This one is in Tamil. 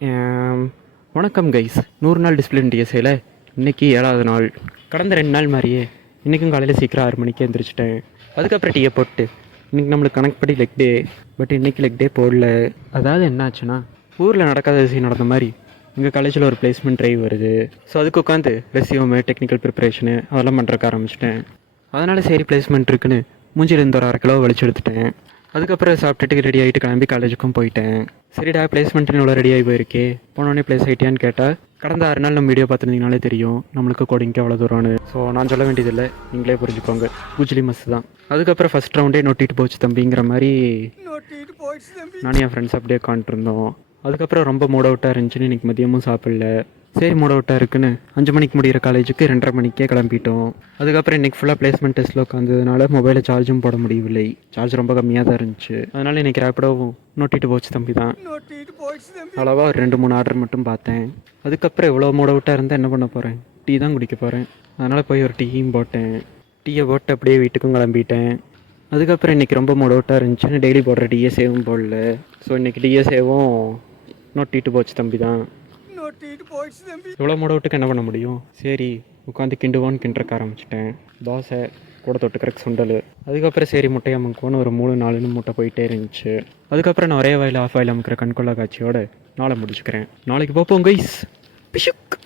ஆம், வணக்கம் கைஸ். 100 நாள் டிசிப்ளின் டிஎஸ்ஏல இன்றைக்கி 7வது நாள். கடந்த 2 நாள் மாதிரியே இன்றைக்கும் காலையில் சீக்கிரம் 6 மணிக்கு எழுந்திரிச்சிட்டேன். அதுக்கப்புறம் டீயை போட்டு இன்றைக்கி நம்மளுக்கு கணக்குப்படி லெக் டே. பட் இன்றைக்கி லெக் டே போடல. அதாவது என்ன ஆச்சுன்னா, ஊரில் நடக்காத விஷயம் நடந்த மாதிரி எங்கள் காலேஜில் ஒரு பிளேஸ்மெண்ட் ட்ரைவ் வருது. ஸோ அதுக்கு உட்காந்து ரெசியூமு, டெக்னிக்கல் ப்ரிப்பரேஷனு அதெல்லாம் பண்ணுறக்க ஆரம்பிச்சிட்டேன். அதனால் சரி பிளேஸ்மெண்ட் இருக்குன்னு மூஞ்சில் இருந்த ஒரு 1/2 கிலோ வலிச்சு எடுத்துட்டேன். அதுக்கப்புறம் சாப்பிட்டுட்டு ரெடி ஆகிட்டு கிளம்பி காலேஜுக்கும் போயிட்டேன். சரிடா, பிளேஸ்மெண்ட்டுன்னு இவ்வளோ ரெடி ஆகி போயிருக்கே, போனோடனே பிளேஸ் ஆகிட்டியான்னு கேட்டால், கடந்த 6 நாள் நம்ம வீடியோ பார்த்துருந்தீங்கனாலே தெரியும் நம்மளுக்கு கோடிங்க்கு எவ்வளோ தூரம்னு. ஸோ நான் சொல்ல வேண்டியதில்லை, நீங்களே புரிஞ்சுக்கோங்க. குஜ்லி மஸ் தான். அதுக்கப்புறம் ஃபஸ்ட் ரவுண்டே நோட்டிட்டு போச்சு தம்பிங்கிற மாதிரி நானும் என் ஃப்ரெண்ட்ஸ் அப்படியே உட்காந்துருந்தோம். அதுக்கப்புறம் ரொம்ப மூட் அவுட்டாக இருந்துச்சுன்னு இன்றைக்கி மதியமும் சாப்பிடல. சரி, மூட் அவுட்டாக இருக்குன்னு 5 மணிக்கு முடிகிற காலேஜுக்கு 2:30 மணிக்கே கிளம்பிட்டோம். அதுக்கப்புறம் இன்றைக்கி ஃபுல்லாக பிளேஸ்மெண்ட் டெஸ்ட்டில் உட்காந்ததுனால மொபைலில் சார்ஜும் போட முடியவில்லை. சார்ஜ் ரொம்ப கம்மியாக தான் இருந்துச்சு. அதனால் இன்றைக்கி ரேப்பிடோவும் நோட்டிட்டு போச்சு தம்பி தான். அளவாக ஒரு 2-3 ஆர்டர் மட்டும் பார்த்தேன். அதுக்கப்புறம் இவ்வளோ மூட் அவுட்டாக இருந்தால் என்ன பண்ண போகிறேன்? டீ தான் குடிக்க போகிறேன். அதனால் போய் ஒரு டீயும் போட்டேன். டீயை போட்டு அப்படியே வீட்டுக்கும் கிளம்பிட்டேன். அதுக்கப்புறம் இன்றைக்கி ரொம்ப மூட் அவுட்டாக இருந்துச்சுன்னு டெய்லி போடுற டிஎஸ்ஏவும் போடல. ஸோ இன்றைக்கி டிஎஸ்ஏவும் நோட்டிட்டு போச்சு தம்பி தான். இவ்வளோ மூட விட்டுக்கு என்ன பண்ண முடியும்? சரி, உட்காந்து கிண்டுவான்னு கிண்டுறக்க ஆரம்பிச்சிட்டேன். தோசை கூட தொட்டுக்கிறக்கு சுண்டல். அதுக்கப்புறம் சரி முட்டையை அமுக்குவோன்னு ஒரு 3-4 முட்டை போயிட்டே இருந்துச்சு. அதுக்கப்புறம் நான் ஒரே வாயில் ஆஃப் ஆயில் அமுக்கிற கண்கொள்ளா காட்சியோட நாளை முடிச்சுக்கிறேன். நாளைக்கு பார்ப்போம் கைஸ். பிஷுக்.